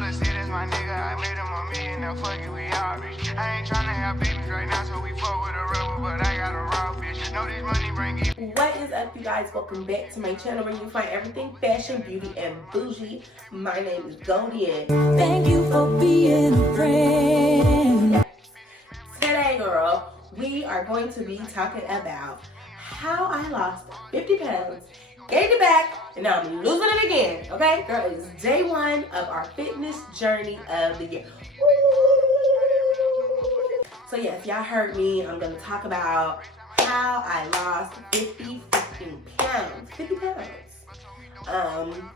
let's see, that's my nigga. I made him a million, now fuck it, we all rich. I ain't tryna have babies right now, so we fuck with a rubber, but I got a raw bitch. Know this money bring it. What is up, you guys? Welcome back to my channel where you find everything fashion, beauty, and bougie. My name is Goldie, and thank you for being a friend. Today, girl, we are going to be talking about how I lost 50 pounds, gained it back, and now I'm losing it again. Okay, girl, it's day one of our fitness journey of the year. So yeah, if y'all heard me, I'm gonna talk about how I lost 50 pounds. 50 pounds.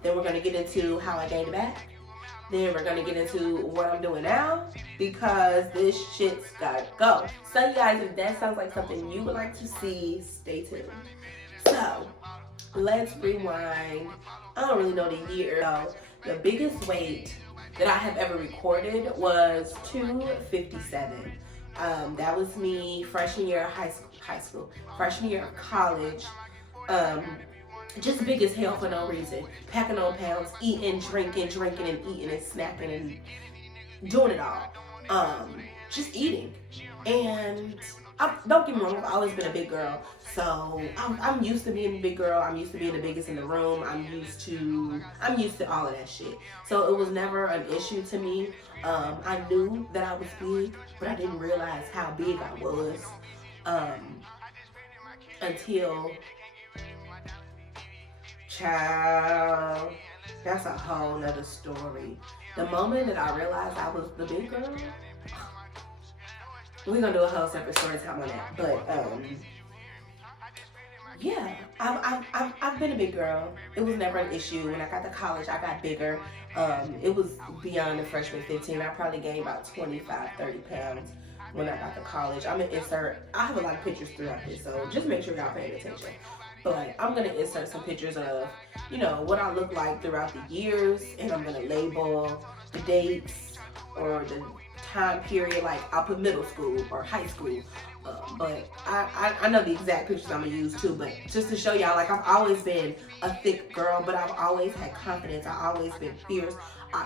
Then we're gonna get into how I gained it back. Then we're gonna get into what I'm doing now, because this shit's gotta go. So you guys, if that sounds like something you would like to see, stay tuned. So let's rewind. I don't really know the year. So the biggest weight that I have ever recorded was 257. That was me freshman year of high school, freshman year of college. Just big as hell for no reason. Packing on pounds, eating, drinking, and eating and snapping and doing it all. Just eating. And don't get me wrong, I've always been a big girl. So I'm used to being a big girl. I'm used to being the biggest in the room. I'm used to all of that shit. So it was never an issue to me. I knew that I was big, but I didn't realize how big I was until, child, that's a whole nother story. The moment that I realized I was the big girl, we're gonna do a whole separate story time on that. But yeah, I've been a big girl. It was never an issue. When I got to college, I got bigger. It was beyond the freshman 15. I probably gained about 25, 30 pounds when I got to college. I'm gonna insert, I have a lot of pictures throughout this, so just make sure y'all paying attention. But I'm gonna insert some pictures of, you know, what I look like throughout the years, and I'm gonna label the dates or the time period, like I'll put middle school or high school. But I know the exact pictures I'm gonna use too, but just to show y'all, like, I've always been a thick girl, but I've always had confidence. I've always been fierce.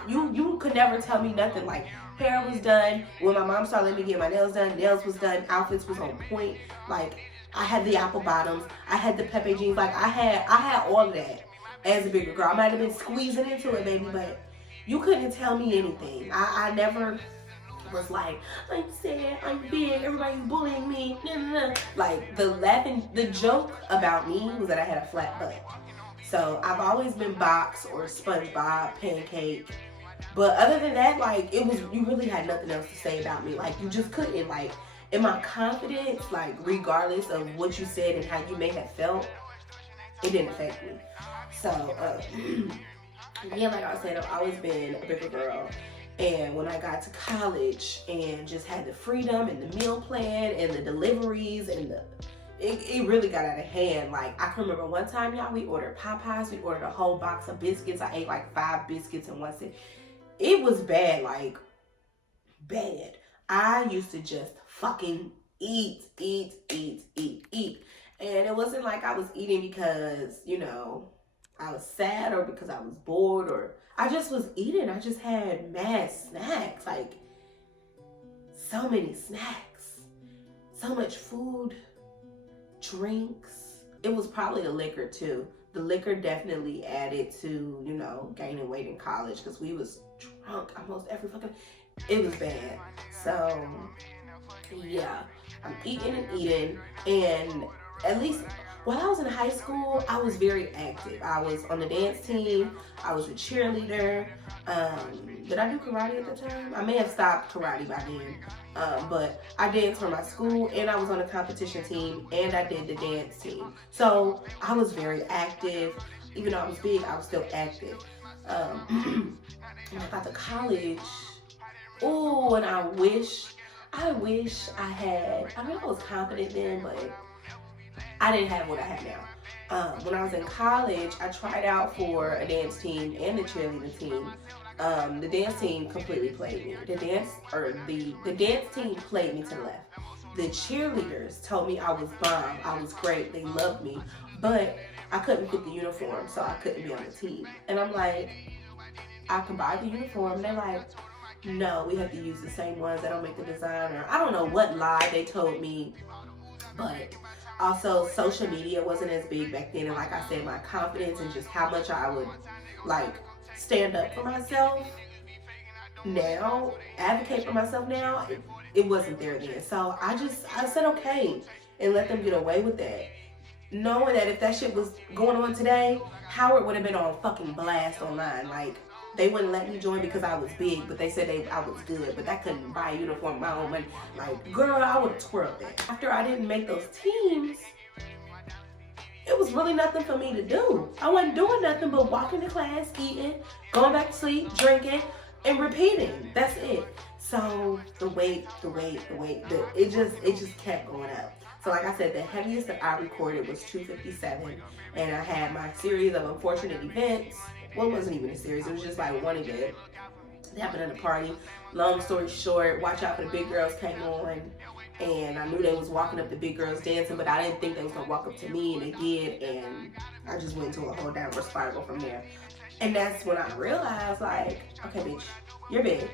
You could never tell me nothing. Like, hair was done. When my mom started letting me get my nails done, nails was done, outfits was on point. Like, I had the apple bottoms, I had the Pepe jeans, like I had all of that as a bigger girl. I might have been squeezing into it, baby, but you couldn't tell me anything. I never was like, I'm sad, I'm big, everybody's bullying me. Like, the joke about me was that I had a flat butt. So I've always been box or SpongeBob, pancake. But other than that, like, you really had nothing else to say about me. Like, you just couldn't, like, in my confidence, like, regardless of what you said and how you may have felt, it didn't affect me. So, yeah, like I said, I've always been a bigger girl. And when I got to college and just had the freedom and the meal plan and the deliveries and it really got out of hand. Like, I can remember one time, y'all, we ordered Popeyes. We ordered a whole box of biscuits. I ate like 5 biscuits in one sit. It was bad, like, bad. I used to just fucking eat. And it wasn't like I was eating because, you know, I was sad or because I was bored, or I just was eating. I just had mad snacks, like so many snacks, so much food, drinks. It was probably the liquor too. The liquor definitely added to, you know, gaining weight in college, because we was drunk almost every fucking, it was bad. So yeah, I'm eating, and at least while I was in high school, I was very active. I was on the dance team. I was a cheerleader. Did I do karate at the time? I may have stopped karate by then. But I danced for my school, and I was on the competition team, and I did the dance team. So I was very active. Even though I was big, I was still active. When I got to college, oh, and I wish I had, I mean, I was confident then, but I didn't have what I have now. When I was in college, I tried out for a dance team and a cheerleading team. The dance team completely played me. The dance team played me to the left. The cheerleaders told me I was bomb, I was great, they loved me, but I couldn't fit the uniform, so I couldn't be on the team. And I'm like, I can buy the uniform. And they're like, no, we have to use the same ones. They don't make the design. Or I don't know what lie they told me. But also, social media wasn't as big back then. And like I said, my confidence and just how much I would like stand up for myself now, advocate for myself now, it wasn't there then. So I said okay and let them get away with that. Knowing that if that shit was going on today, Howard would have been on fucking blast online. Like, they wouldn't let me join because I was big, but they said I was good, but I couldn't buy a uniform with my own money. Like, girl, I would have twirled that. After I didn't make those teams, it was really nothing for me to do. I wasn't doing nothing but walking to class, eating, going back to sleep, drinking, and repeating. That's it. So the weight, it just kept going up. So like I said, the heaviest that I recorded was 257, and I had my series of unfortunate events. Well, it wasn't even a series, it was just like one event. It happened at a party. Long story short, Watch Out for the Big Girls came on, and I knew they was walking up the big girls dancing, but I didn't think they was gonna walk up to me, and they did, and I just went into a whole downward spiral from there. And that's when I realized, like, okay, bitch, you're big.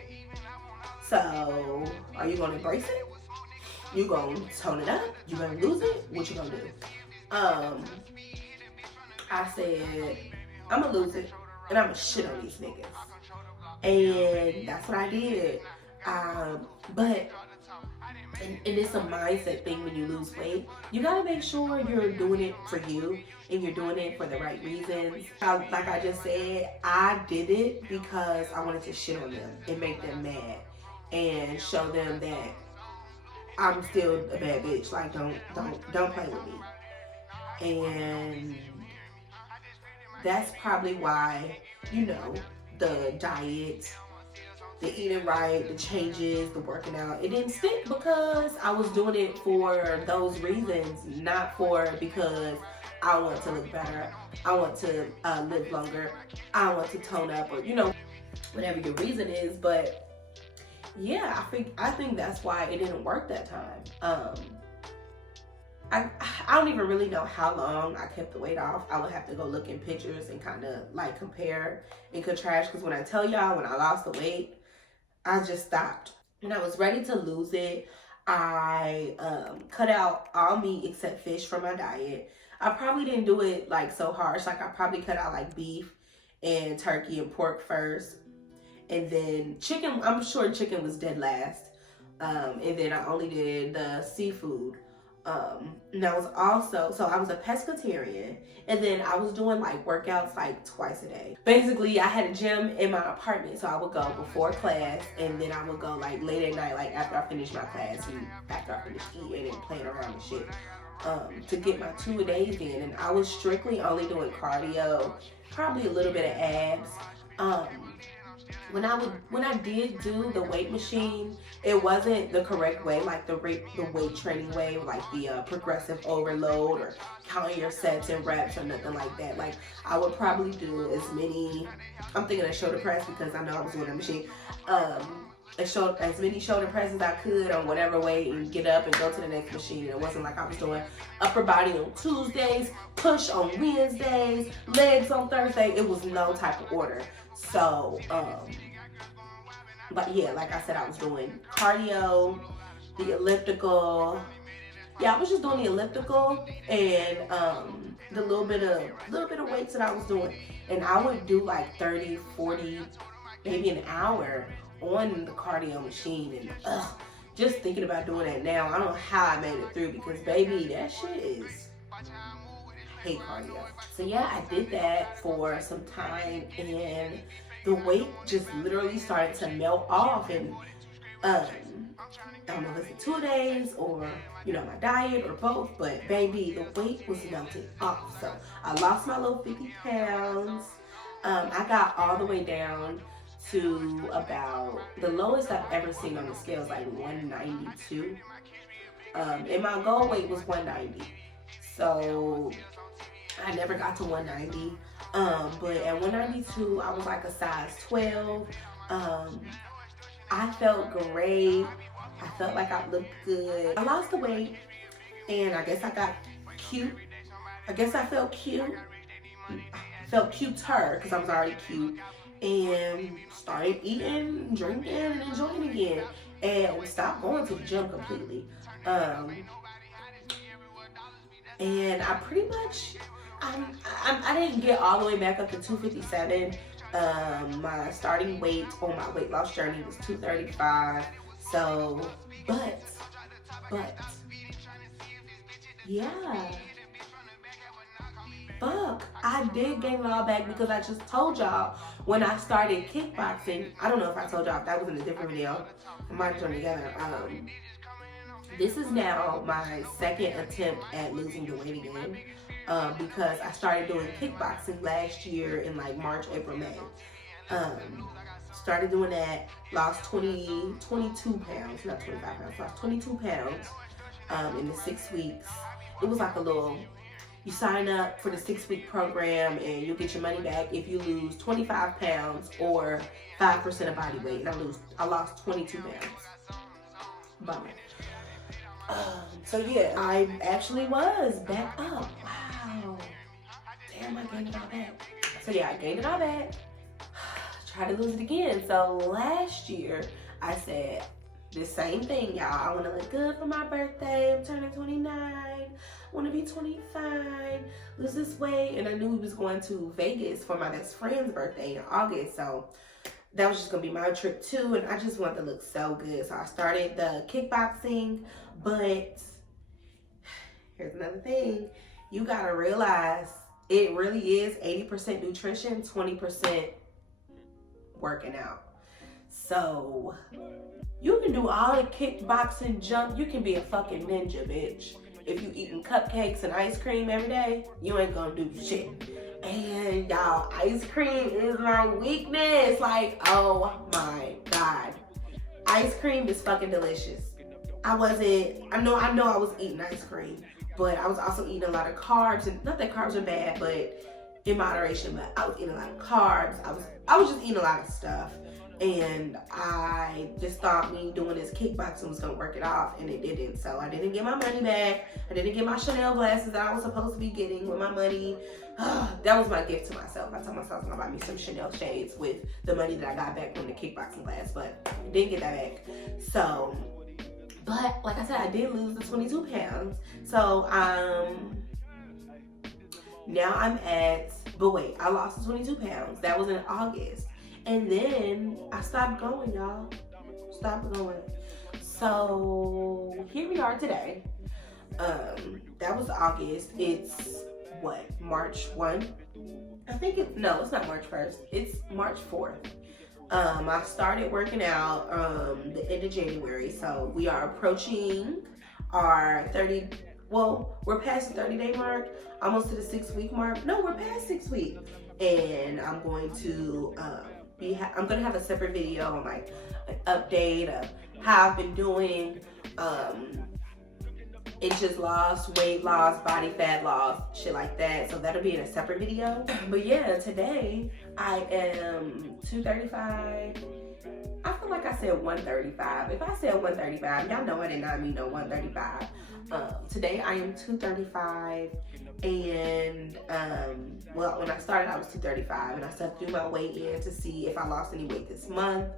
So, are you gonna embrace it? You gonna tone it up? You gonna lose it? What you gonna do? I said, I'm gonna lose it, and I'm gonna shit on these niggas. And that's what I did. But it's a mindset thing when you lose weight. You gotta make sure you're doing it for you and you're doing it for the right reasons. Like I just said, I did it because I wanted to shit on them and make them mad and show them that I'm still a bad bitch. Like, don't play with me. And that's probably why, you know, the diet, the eating right, the changes, the working out, it didn't stick because I was doing it for those reasons, not for because I want to look better, I want to live longer, I want to tone up, or, you know, whatever your reason is. But yeah, I think that's why it didn't work that time. I don't even really know how long I kept the weight off. I would have to go look in pictures and kind of like compare and contrast, because when I tell y'all, when I lost the weight, I just stopped. When I was ready to lose it, I cut out all meat except fish from my diet. I probably didn't do it like so harsh. Like, I probably cut out like beef and turkey and pork first. And then chicken, I'm sure chicken was dead last. And then I only did the seafood. And I was also, so I was a pescatarian, and then I was doing like workouts like twice a day. Basically, I had a gym in my apartment, so I would go before class, and then I would go like late at night, like after I finished my class and after I finished eating and playing around and shit, to get my 2 a days in. And I was strictly only doing cardio, probably a little bit of abs. When I did do the weight machine, it wasn't the correct way, like the weight training way, like the progressive overload or counting your sets and reps or nothing like that. Like, I would probably do as many, I'm thinking of shoulder press because I know I was doing a machine, as many shoulder presses I could on whatever weight and get up and go to the next machine. It wasn't like I was doing upper body on Tuesdays, push on Wednesdays, legs on Thursday. It was no type of order. So, but yeah, like I said, I was doing cardio, the elliptical. Yeah, I was just doing the elliptical and the little bit of weights that I was doing. And I would do like 30, 40, maybe an hour on the cardio machine. And just thinking about doing that now, I don't know how I made it through, because baby, that shit is, I hate cardio. So yeah, I did that for some time, and the weight just literally started to melt off. And I don't know if it's 2 days or, you know, my diet or both, but baby, the weight was melting off. So I lost my little 50 pounds. I got all the way down to about, the lowest I've ever seen on the scale is like 192. And my goal weight was 190. So I never got to 190. But at 192, I was like a size 12. I felt great. I felt like I looked good. I lost the weight, and I guess I got cute. I guess I felt cute. I felt cuter because I was already cute. and started eating, drinking, and enjoying again. And we stopped going to the gym completely. And I pretty much, I didn't get all the way back up to 257. My starting weight on my weight loss journey was 235. So, but, yeah. Fuck, I did gain it all back because I just told y'all when I started kickboxing. I don't know if I told y'all if that was in a different video. I might have done it together. This is now my second attempt at losing the weight again, because I started doing kickboxing last year in like March, April, May. Started doing that, lost 22 pounds, not 25 pounds, lost 22 pounds in the 6 weeks. It was like a little, you sign up for the 6-week program and you'll get your money back if you lose 25 pounds or 5% of body weight. And I lost 22 pounds. Bummer. So yeah, I actually was back up. Wow. Damn, I gained it all back. So yeah, I gained it all back. Tried to lose it again. So last year, I said the same thing, y'all. I want to look good for my birthday. I'm turning 29. I want to be 25. Lose this weight. And I knew we was going to Vegas for my best friend's birthday in August. So that was just going to be my trip too. And I just wanted to look so good. So I started the kickboxing. But here's another thing. You got to realize it really is 80% nutrition, 20% working out. So you can do all the kickboxing junk. You can be a fucking ninja, bitch. If you eating cupcakes and ice cream every day, you ain't gonna do shit. And y'all, ice cream is my weakness. Like, oh my God. Ice cream is fucking delicious. I know I was eating ice cream, but I was also eating a lot of carbs, and not that carbs are bad, but in moderation. But I was eating a lot of carbs. I was just eating a lot of stuff, and I just thought me doing this kickboxing was gonna work it off, and it didn't. So I didn't get my money back. I didn't get my Chanel glasses that I was supposed to be getting with my money. That was my gift to myself. I told myself I was gonna buy me some Chanel shades with the money that I got back from the kickboxing class, but I didn't get that back. So. But like I said, I did lose the 22 pounds. So now I'm but wait, I lost the 22 pounds. That was in August. And then I stopped going, y'all. Stopped going. So here we are today. That was August. It's what, March 1? I think no, it's not March 1st. It's March 4th. I started working out the end of January, so we are approaching our we're past the 30-day mark, almost to the 6-week mark. No, we're past 6 weeks, and I'm going to I'm gonna have a separate video on like an update of how I've been doing, inches lost, weight loss, body fat loss, shit like that. So that'll be in a separate video. But yeah, today I am 235. I feel like I said 135. If I said 135, y'all know I did not mean no 135. Today I am 235, and well, when I started I was 235, and I still have to do my weight in to see if I lost any weight this month.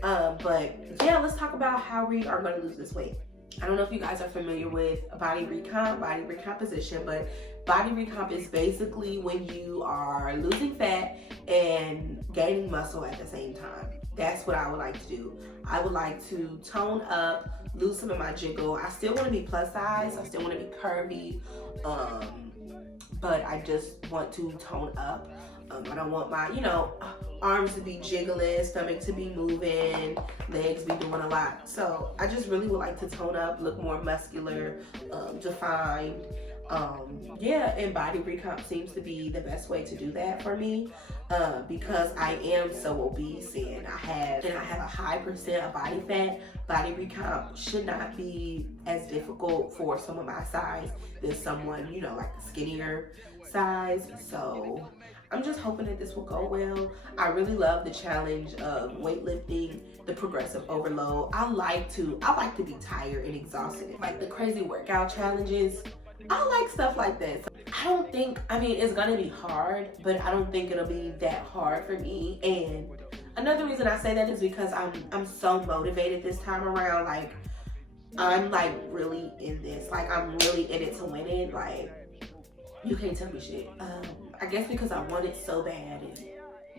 But yeah, let's talk about how we are going to lose this weight. I don't know if you guys are familiar with body recomposition, but body recomp is basically when you are losing fat and gaining muscle at the same time. That's what I would like to do. I would like to tone up, lose some of my jiggle. I still want to be plus size. I still want to be curvy, but I just want to tone up. I don't want my, arms to be jiggling, stomach to be moving, legs be doing a lot. So I just really would like to tone up, look more muscular, defined. Yeah, and body recomp seems to be the best way to do that for me, because I am so obese and I have a high percent of body fat. Body recomp should not be as difficult for someone my size than someone, like a skinnier size. So I'm just hoping that this will go well. I really love the challenge of weightlifting, the progressive overload. I like to be tired and exhausted. Like the crazy workout challenges, I like stuff like that. So I don't think, I mean, it's gonna be hard, but I don't think it'll be that hard for me. And another reason I say that is because I'm so motivated this time around. Like, I'm like really in this. Like, I'm really in it to win it. Like, you can't tell me shit. I guess because I want it so bad, and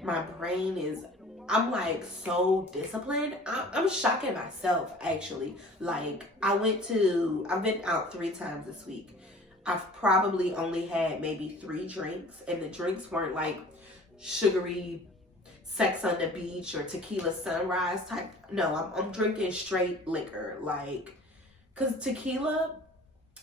my brain is, I'm like so disciplined. I'm shocking myself actually. Like, I've been out 3 times this week. I've probably only had maybe 3 drinks, and the drinks weren't like sugary Sex on the Beach or tequila sunrise type. No, I'm drinking straight liquor. Like, cause tequila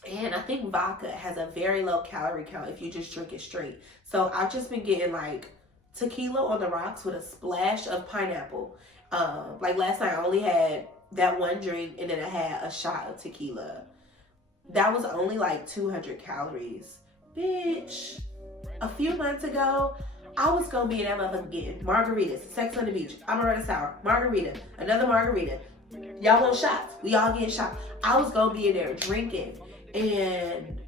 and I think vodka has a very low calorie count if you just drink it straight. So I've just been getting like tequila on the rocks with a splash of pineapple. Like last night I only had that 1 drink, and then I had a shot of tequila. That was only like 200 calories. Bitch, a few months ago, I was gonna be in that motherfucker getting margaritas, Sex on the Beach, Amaretta Sour, margarita, another margarita. Y'all want shots? We all getting shots. I was gonna be in there drinking, and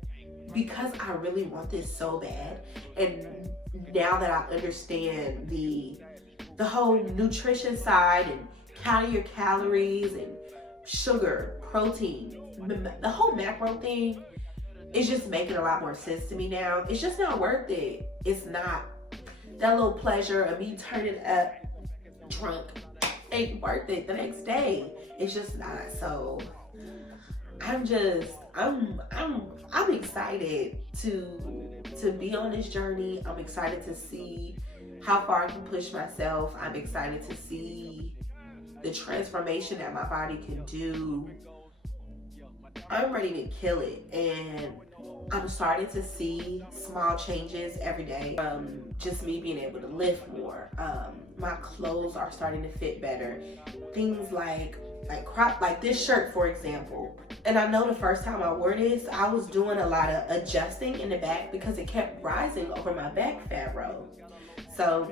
because I really want this so bad, and now that I understand the whole nutrition side and counting your calories and sugar, protein, the whole macro thing is just making a lot more sense to me now. It's just not worth it. It's not. That little pleasure of me turning up drunk ain't worth it the next day. It's just not. So I'm excited to be on this journey. I'm excited to see how far I can push myself. I'm excited to see the transformation that my body can do. I'm ready to kill it, and I'm starting to see small changes every day. Just me being able to lift more. My clothes are starting to fit better. Things like crop, like this shirt, for example. And I know the first time I wore this, I was doing a lot of adjusting in the back because it kept rising over my back fat row. So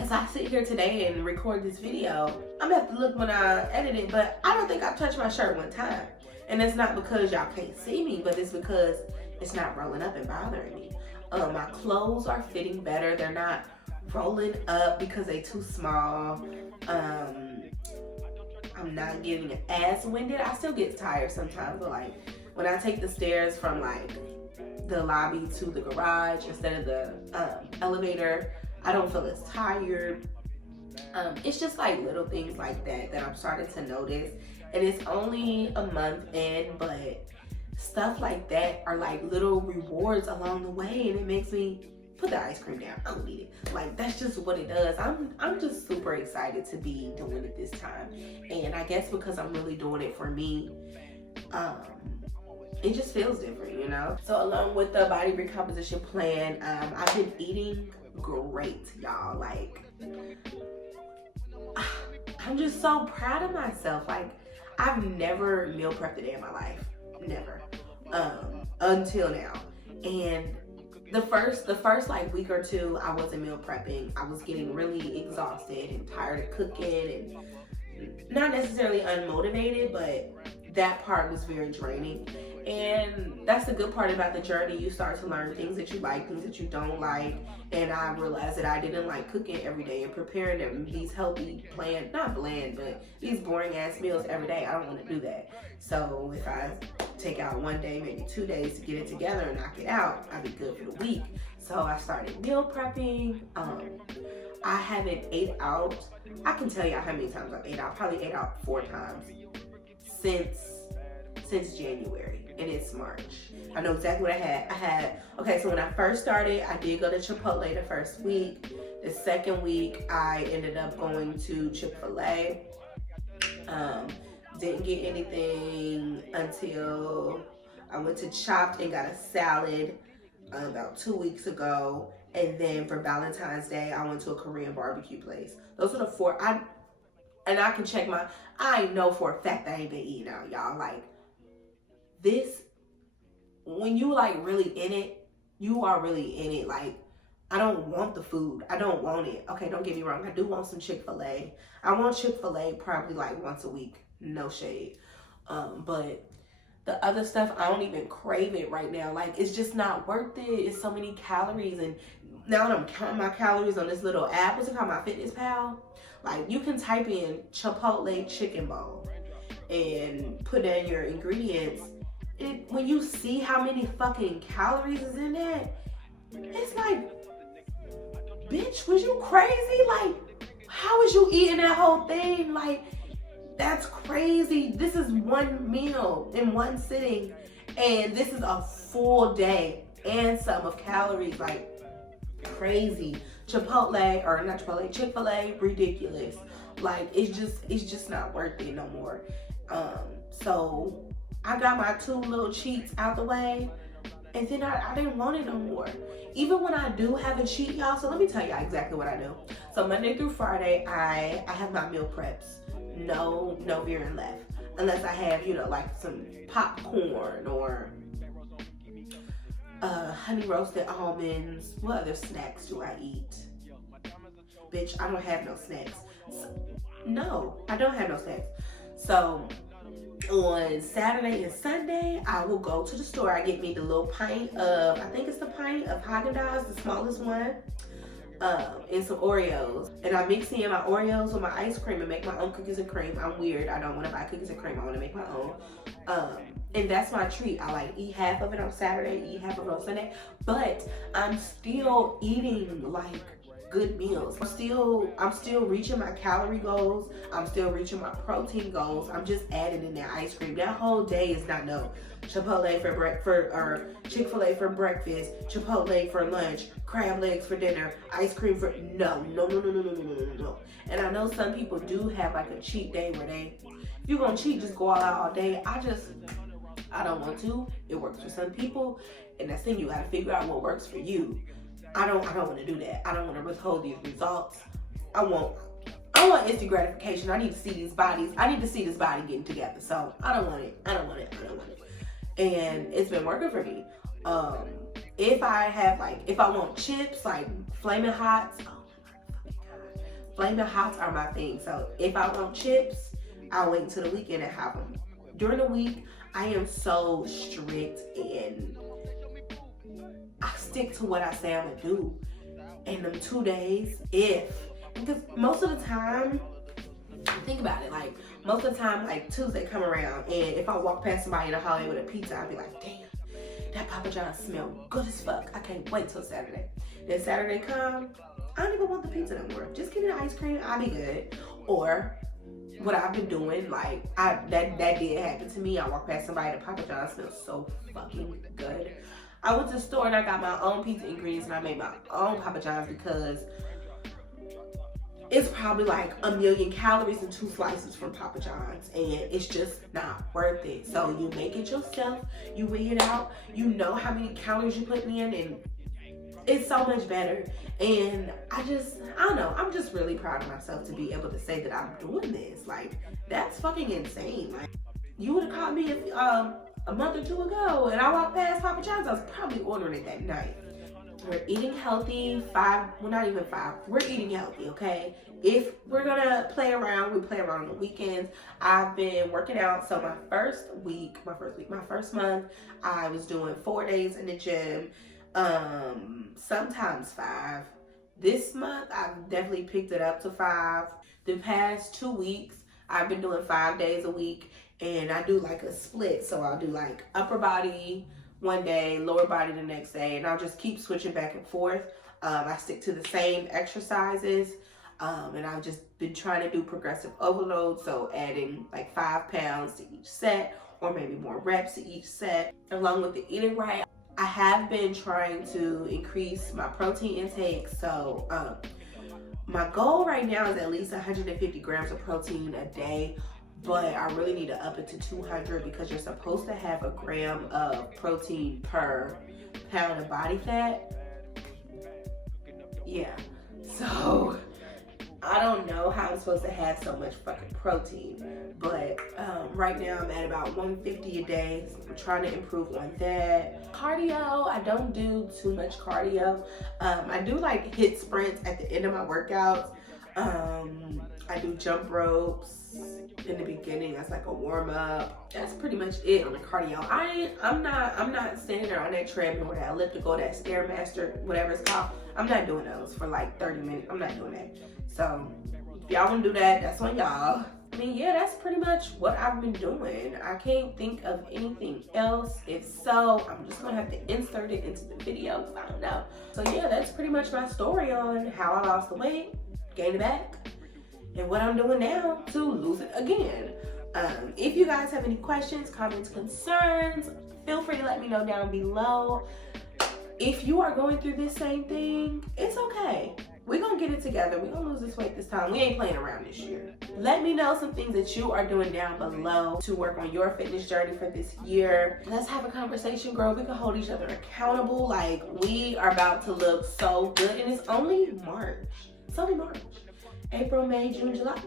as I sit here today and record this video, I'm gonna have to look when I edit it, but I don't think I touched my shirt one time. And it's not because y'all can't see me, but it's because it's not rolling up and bothering me. My clothes are fitting better. They're not rolling up because they're too small. I'm not getting as winded. I still get tired sometimes, but like when I take the stairs from like the lobby to the garage instead of the elevator, I don't feel as tired. It's just like little things like that I'm starting to notice. And it's only a month in, but stuff like that are like little rewards along the way, and it makes me put the ice cream down. I don't need it. Like, that's just what it does. I'm just super excited to be doing it this time. And I guess because I'm really doing it for me, it just feels different, you know? So along with the body recomposition plan, I've been eating great, y'all. Like, I'm just so proud of myself. Like, I've never meal prepped a day in my life. Never. Until now. And the first like week or 2, I wasn't meal prepping. I was getting really exhausted and tired of cooking and not necessarily unmotivated, but that part was very draining. And that's the good part about the journey. You start to learn things that you like, things that you don't like. And I realized that I didn't like cooking every day and preparing them these healthy, not bland, but these boring ass meals every day. I don't want to do that. So if I take out 1 day, maybe 2 days to get it together and knock it out, I'd be good for the week. So I started meal prepping. I haven't ate out. I can tell y'all how many times I've ate out. Probably ate out 4 times since January, and it's March. I know exactly what I had. Okay, so when I first started, I did go to Chipotle the first week. The second week, I ended up going to Chick-fil-A. Didn't get anything until I went to Chopped and got a salad about 2 weeks ago. And then for Valentine's Day, I went to a Korean barbecue place. Those are the 4. I can check I know for a fact that I ain't been eating out, y'all. Like, this, when you like really in it, you are really in it. Like, I don't want the food. I don't want it. Okay, don't get me wrong. I do want some Chick-fil-A. I want Chick-fil-A probably like once a week. No shade. But the other stuff, I don't even crave it right now. Like, it's just not worth it. It's so many calories. And now that I'm counting my calories on this little app, what's it called, MyFitnessPal? Like, you can type in Chipotle chicken bowl and put in your ingredients. When you see how many fucking calories is in that, it's like, bitch, was you crazy? Like, how is you eating that whole thing? Like, that's crazy. This is one meal in one sitting, and this is a full day and some of calories. Like, crazy. Chipotle, or not Chipotle, Chick-fil-A, ridiculous. Like, it's just not worth it no more. So I got my 2 little cheats out the way, and then I didn't want it no more. Even when I do have a cheat, y'all, so let me tell y'all exactly what I do. So Monday through Friday, I have my meal preps. No veering left. Unless I have, you know, like some popcorn or honey roasted almonds. What other snacks do I eat? Bitch, I don't have no snacks. No, I don't have no snacks. So on Saturday and Sunday, I will go to the store. I get me the little pint of, I think it's the pint of Haagen-Dazs, the smallest one, and some Oreos. And I mix in my Oreos with my ice cream and make my own cookies and cream. I'm weird. I don't want to buy cookies and cream. I want to make my own. And that's my treat. I like eat half of it on Saturday, eat half of it on Sunday. But I'm still eating like good meals. I'm still reaching my calorie goals. I'm still reaching my protein goals. I'm just adding in that ice cream. That whole day is not no Chipotle for breakfast, or Chick-fil-A for breakfast, Chipotle for lunch, crab legs for dinner, ice cream for no. And I know some people do have like a cheat day where if you're gonna cheat, just go all out all day. I don't want to. It works for some people, and that's the thing. You gotta figure out what works for you. I don't want to do that. I don't want to withhold these results. I want instant gratification. I need to see these bodies. I need to see this body getting together. So I don't want it. And it's been working for me. If I want chips, like Flamin' Hots, oh my God. Flamin' Hots are my thing. So if I want chips, I'll wait until the weekend and have them. During the week, I am so strict and I stick to what I say I'm gonna do. And them 2 days, because most of the time, think about it, like most of the time, like Tuesday come around, and if I walk past somebody in the hallway with a pizza, I'll be like, damn, that Papa John's smell good as fuck. I can't wait till Saturday. Then Saturday come, I don't even want the pizza no more. Just give me the ice cream, I'll be good. Or what I've been doing, like that did happen to me. I walked past somebody, the Papa John's smells so fucking good. I went to the store and I got my own pizza ingredients and I made my own Papa John's because it's probably like 1 million calories in 2 slices from Papa John's, and it's just not worth it. So you make it yourself, you weigh it out, you know how many calories you're putting in, and it's so much better. And I don't know, I'm just really proud of myself to be able to say that I'm doing this. Like, that's fucking insane. Like, you would have caught me a month or 2 ago and I walked past Papa John's, I was probably ordering it that night. We're eating healthy, we're eating healthy, okay? If we're gonna play around, we play around on the weekends. I've been working out, so my first month, I was doing 4 days in the gym, sometimes 5. This month, I've definitely picked it up to 5. The past 2 weeks, I've been doing 5 days a week, and I do like a split, so I'll do like upper body one day, lower body the next day, and I'll just keep switching back and forth. I stick to the same exercises, and I've just been trying to do progressive overload, so adding like 5 pounds to each set, or maybe more reps to each set. Along with the eating right, I have been trying to increase my protein intake, so my goal right now is at least 150 grams of protein a day. But I really need to up it to 200 because you're supposed to have 1 gram of protein per pound of body fat. Yeah, so I don't know how I'm supposed to have so much fucking protein. But right now I'm at about 150 a day. So I'm trying to improve on that. Cardio, I don't do too much cardio. I do like hit sprints at the end of my workouts. I do jump ropes. in the beginning as like a warm up. That's pretty much it on the cardio. I'm not standing there on that treadmill or that elliptical, that Stairmaster, whatever it's called. I'm not doing those for like 30 minutes. I'm not doing that. So if y'all want to do that, that's on y'all. I mean, yeah, that's pretty much what I've been doing. I can't think of anything else. If so, I'm just gonna have to insert it into the video because I don't know. So yeah, that's pretty much my story on how I lost the weight, gained it back, and what I'm doing now to lose it again. If you guys have any questions, comments, concerns, feel free to let me know down below. If you are going through this same thing, it's okay. We're gonna get it together. We're gonna lose this weight this time. We ain't playing around this year. Let me know some things that you are doing down below to work on your fitness journey for this year. Let's have a conversation, girl. We can hold each other accountable. Like, we are about to look so good, and it's only March. It's only March. April, May, June, July.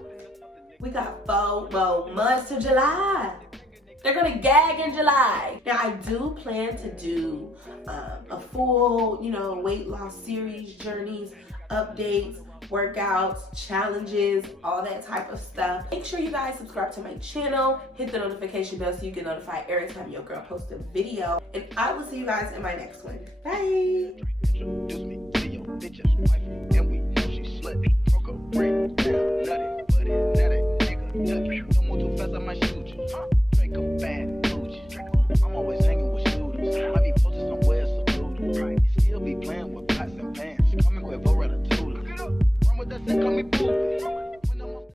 We got 4 more months to July. They're gonna gag in July. Now, I do plan to do a full, weight loss series, journeys, updates, workouts, challenges, all that type of stuff. Make sure you guys subscribe to my channel, hit the notification bell so you get notified every time your girl posts a video. And I will see you guys in my next one. Bye.